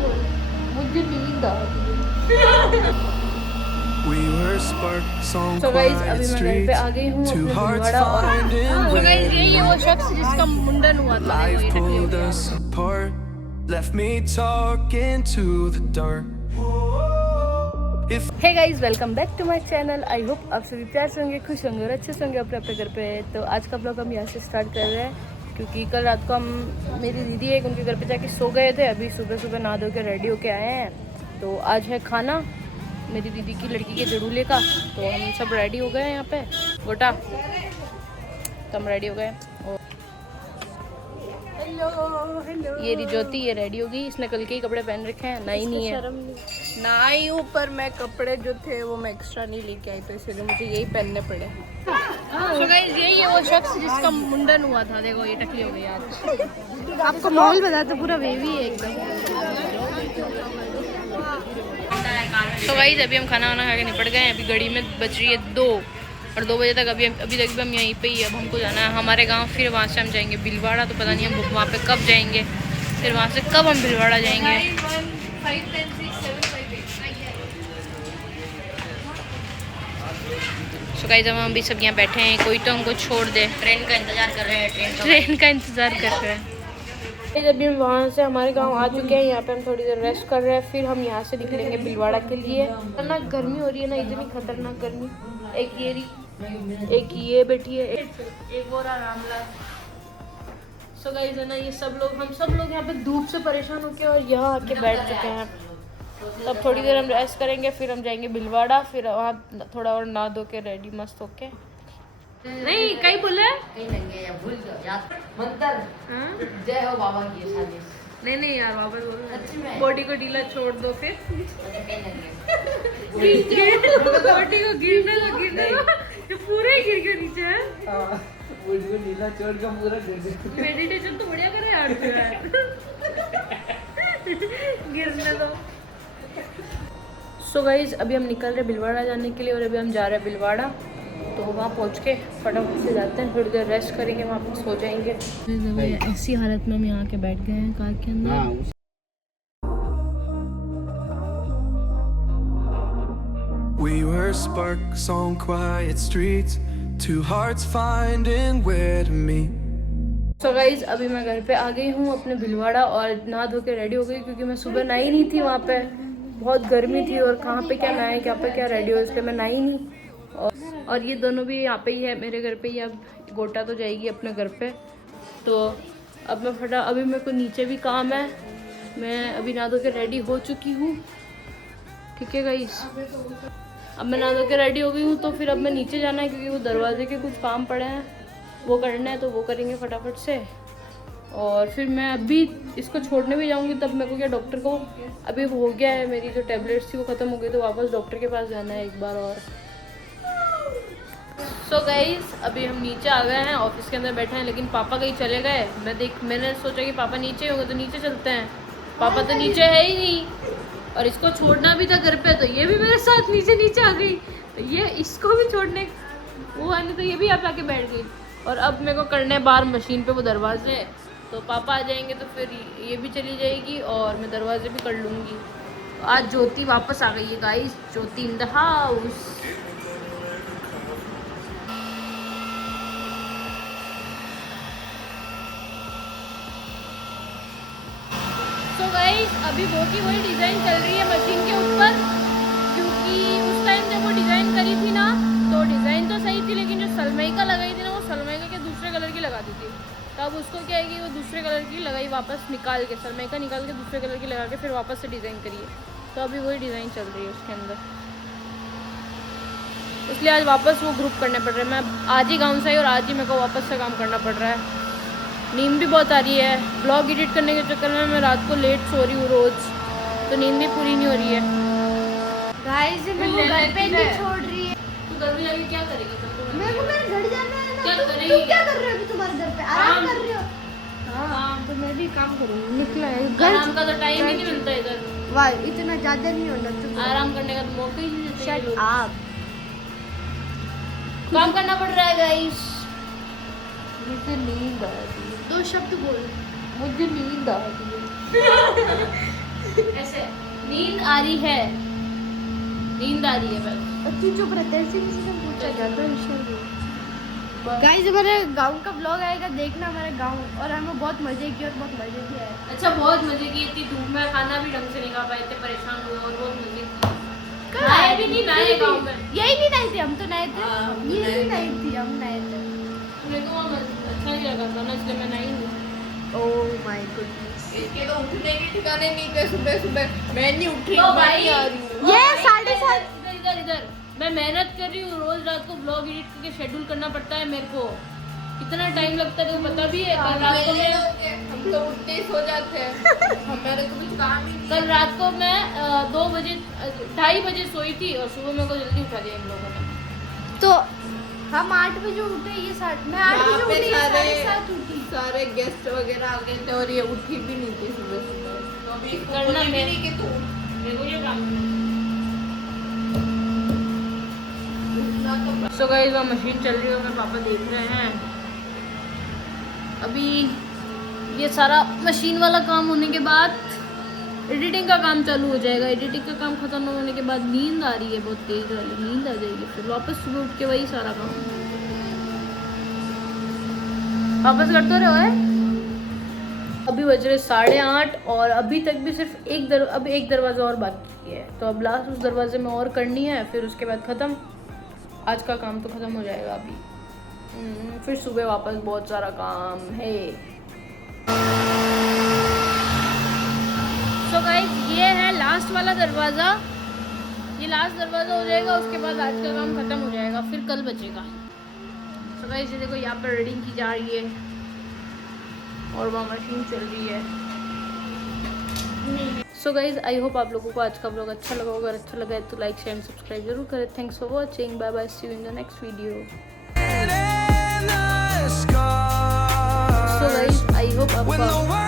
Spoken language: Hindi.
मुझे नींद आ रही है। तो गाइस अभी मैं घर पे आ गई हूँ अपने भीलवाड़ा और तो गाइस यही है वो शख्स जिसका मुंडन हुआ था। देखो ये टकली हो गया। Left me talking to the dark. Hey guys welcome back to my channel. I hope आप सभी प्यार से होंगे, खुश होंगे और अच्छे से होंगे अपने अपने घर पे। तो आज का ब्लॉग हम यहाँ से स्टार्ट कर रहे हैं क्योंकि कल रात को हम मेरी दीदी है उनके घर पे जाके सो गए थे। अभी सुबह सुबह नहा धो के रेडी होके आए हैं। तो आज है खाना मेरी दीदी की लड़की के जड़ूले का। तो हम सब रेडी हो गए हैं यहाँ पे गोटा। तो हम रेडी हो गए और ये रही ज्योति, ये रेडी हो गई। इसने कल के ही कपड़े पहन रखे हैं, नई नहीं है ना आई ऊपर। मैं कपड़े जो थे वो मैं एक्स्ट्रा नहीं लेके आई तो इसलिए मुझे यही पहनने पड़े। तो गाइस यही है वो शख्स जिसका मुंडन हुआ था। देखो ये टकली हो गई आज। आपको माहौल बताते पूरा वेवी है एकदम। तो गाइस अभी हम खाना वाना खा के निपट गए हैं। अभी घड़ी में बज रही है 2 और 2 बजे तक अभी तक भी हम यहीं पे ही। अब हमको जाना है हमारे गांव, फिर वहाँ से हम जाएंगे भीलवाड़ा। तो पता नहीं हम वहाँ पे कब जाएंगे, फिर वहाँ से कब हम भीलवाड़ा जाएंगे। तो गाइस हम अभी सब यहाँ बैठे हैं, कोई तो हमको छोड़ दे। ट्रेन का इंतजार कर रहे हैं, ट्रेन का इंतजार कर रहे हैं। अभी हम वहाँ से हमारे गांव आ चुके हैं। यहाँ पे हम थोड़ी देर रेस्ट कर रहे हैं, फिर हम यहाँ से निकलेंगे भीलवाड़ा के लिए। ना गर्मी हो रही है ना, इतनी खतरनाक गर्मी। एक ये बैठी है, एक वो रहा रामलाल। सो गाइस है ना, ये सब लोग हम सब लोग यहाँ पे धूप से परेशान होके और यहाँ आके बैठ चुके हैं। तब थोड़ी देर हम रेस्ट करेंगे, फिर हम जाएंगे भीलवाड़ा। फिर वहाँ थोड़ा और नहा धो के रेडी मस्त होके। नहीं कहीं बोले भूल जाओ याद मंत्र जय हो बाबा की शादी। नहीं यार वापस बोलो। बॉडी को ढीला छोड़ दो, फिर बॉडी को गिरने दो। ये पूरा ही गिर गया नीचे है। बॉडी को ढीला छोड़ के पूरा गिर गया। मेडिटेशन तो बढ़िया करे यार तू यार। गिरने दो। सो गाइस अभी हम निकल रहे भीलवाड़ा जाने के लिए और अभी हम जा रहे हैं भीलवाड़ा। तो वहाँ पहुँच के फटाफट से जाते हैं, थोड़ी देर रेस्ट करेंगे, वहाँ पर सो जाएंगे। ऐसी हालत में हम यहाँ के बैठ गए हैं कार के अंदर। We were sparks on quiet streets, two hearts finding where to meet. So guys अभी मैं घर पे आ गई हूँ अपने भीलवाड़ा और नहा धो के रेडी हो गई क्योंकि मैं सुबह नहाई नहीं थी। वहाँ पे बहुत गर्मी थी और कहाँ पे क्या नहाए क्या पे क्या रेडी हो, इसलिए मैं नहाई नहीं। और ये दोनों भी यहाँ पे ही है मेरे घर पे ही। अब गोटा तो जाएगी अपने घर पे। तो अब मैं अभी मेरे को नीचे भी काम है। मैं अभी नहा धो के रेडी हो चुकी हूँ, ठीक है गाइस। अब मैं नहा धो के रेडी हो गई हूँ तो फिर अब मैं नीचे जाना है क्योंकि वो दरवाजे के कुछ काम पड़े हैं, वो करना है। तो वो करेंगे फटाफट से। और फिर मैं अभी इसको छोड़ने भी जाऊँगी तब मेरे को क्या डॉक्टर को अभी हो गया है, मेरी जो टेबलेट्स थी वो ख़त्म हो गई तो वापस डॉक्टर के पास जाना है एक बार और। सो गाइस अभी हम नीचे आ गए हैं, ऑफिस के अंदर बैठे हैं, लेकिन पापा कहीं चले गए। मैंने सोचा कि पापा नीचे होंगे तो नीचे चलते हैं। पापा तो नीचे है ही नहीं और इसको छोड़ना भी था घर पे, तो ये भी मेरे साथ नीचे आ गई। तो ये इसको भी छोड़ने वो आने तो ये भी आप आके बैठ गई। और अब मेरे को करने बाहर मशीन पे वो दरवाजे। तो पापा आ जाएंगे तो फिर ये भी चली जाएगी और मैं दरवाजे भी कर लूँगी। आज ज्योति वापस आ गई है guys, Jyoti in the house. तो गाइस अभी वो की वही डिज़ाइन चल रही है मशीन के ऊपर, क्योंकि उस टाइम जब वो डिज़ाइन करी थी ना तो डिज़ाइन तो सही थी, लेकिन जो सलमाइका लगाई थी ना वो सलमाइका के दूसरे कलर की लगा दी थी। तब उसको क्या है कि वो दूसरे कलर की लगाई, वापस निकाल के सलमाइका निकाल के दूसरे कलर की लगा के फिर वापस से डिज़ाइन करी है। तो अभी वही डिज़ाइन चल रही है उसके अंदर, इसलिए आज वापस वो ग्रुप करने पड़ रहे हैं। मैं आज ही गाँव से आई और आज ही मेरे को वापस से काम करना पड़ रहा है। नींद भी बहुत आ रही है, ब्लॉग एडिट करने के चक्कर में मैं रात को लेट सो रही हूँ रोज़, तो नींद भी पूरी नहीं हो रही है। गाइस मैं घर पे नहीं छोड़ रही है। तू घर में जाके क्या करेगी? मेरे को मेरे घर जाना है ना। क्या करेगी? तुम क्या कर रहे हो अभी? तुम्हारे घर पे आराम कर रहे हो? हाँ तो मैं भी काम करूँगी। निकला है घर, आराम का तो टाइम ही नहीं मिलता इधर। वाह इतना ज़्यादा नहीं होना तुम। आराम करने का तो मौका ही नहीं देते ये लोग। आप काम करना पड़ रहा है गाइस। मुझे नींद आ रही है। 2 शब्द बोल। मुझे नींद आ रही है। नींद आ रही है, नींद आ रही है बस। अच्छी चुप रहते हैं, ऐसे किसी से पूछा जाता है। गाइस हमारे गांव का ब्लॉग आएगा, देखना हमारे गांव। और हमें बहुत मजे किए और बहुत मजे किया है। अच्छा बहुत मजे किए, इतनी धूप में खाना भी ढंग से नहीं खा पाए थे, परेशान हुए और बहुत मजे किए। नहाए भी नहीं, नहाए गाँव में। यही नहीं नहाए थे हम, तो नहाए थे। हाँ, हम ये नहाए नहीं थे। नहाई थी, हम नहाए थे। मेरे को वहाँ अच्छा नहीं लगा था ना, इसलिए मैं नहीं हूँ। Oh my goodness. इसके तो उठने के ठिकाने नहीं थे। सुबह सुबह मैं नहीं उठ रही तो हूँ, मैं भाई, नहीं आ रही हूँ। ये भाई, 7:30 इधर इधर इधर मैं मेहनत कर रही हूँ, रोज रात को ब्लॉग एडिट करके शेड्यूल करना पड़ता है मेरे को। कितना टाइम लगता है तो पता भी है। कल रात को मैं हम तो उठते ही सो जाते हैं, हमारे तो कुछ काम ही नहीं। कल रात को मैं 2 बजे 2:30 बजे सोई थी और सुबह मेरे को जल्दी उठा दिया इन लोगों ने। तो हम 8 बजे उठे, ये 7 मैं 8 बजे वहाँ पे उठी, ये सारे 7:30 उठी। सारे गेस्ट वगैरह आ गए थे और ये उठी भी नहीं थी सुबह सुबह। तो अभी इसको करना बोले भी मैं- नहीं कि तू उठ। मेरे को ये काम उठना तो सो गाइस वो मशीन चल रही है, मेरे पापा देख रहे हैं। अभी ये सारा मशीन वाला काम होने के बाद एडिटिंग का काम चालू हो जाएगा। एडिटिंग का काम खत्म होने के बाद नींद आ रही है, बहुत तेज वाली नींद आ जाएगी। फिर वापस सुबह उठ के वही सारा काम वापस करते रहो है। अभी बज रहे 8:30 और अभी तक भी सिर्फ अब एक दरवाज़ा और बाकी है। तो अब लास्ट उस दरवाजे में और करनी है, फिर उसके बाद ख़त्म। आज का काम तो ख़त्म हो जाएगा अभी। फिर सुबह वापस बहुत सारा काम है। सो गाइस ये है लास्ट वाला दरवाज़ा। ये लास्ट दरवाज़ा हो जाएगा, उसके बाद आज का काम ख़त्म हो जाएगा, फिर कल बचेगा। सो गाइस ये देखो यहाँ पर रीडिंग की जा रही है और वहाँ मशीन चल रही है। सो गाइज आई होप आप लोगों को आज का ब्लॉग अच्छा लगा होगा। अगर अच्छा लगा है तो लाइक शेयर एंड सब्सक्राइब जरूर करें। Thanks for watching, bye bye, see you in the next video. in the sky. So guys I hope When the आपको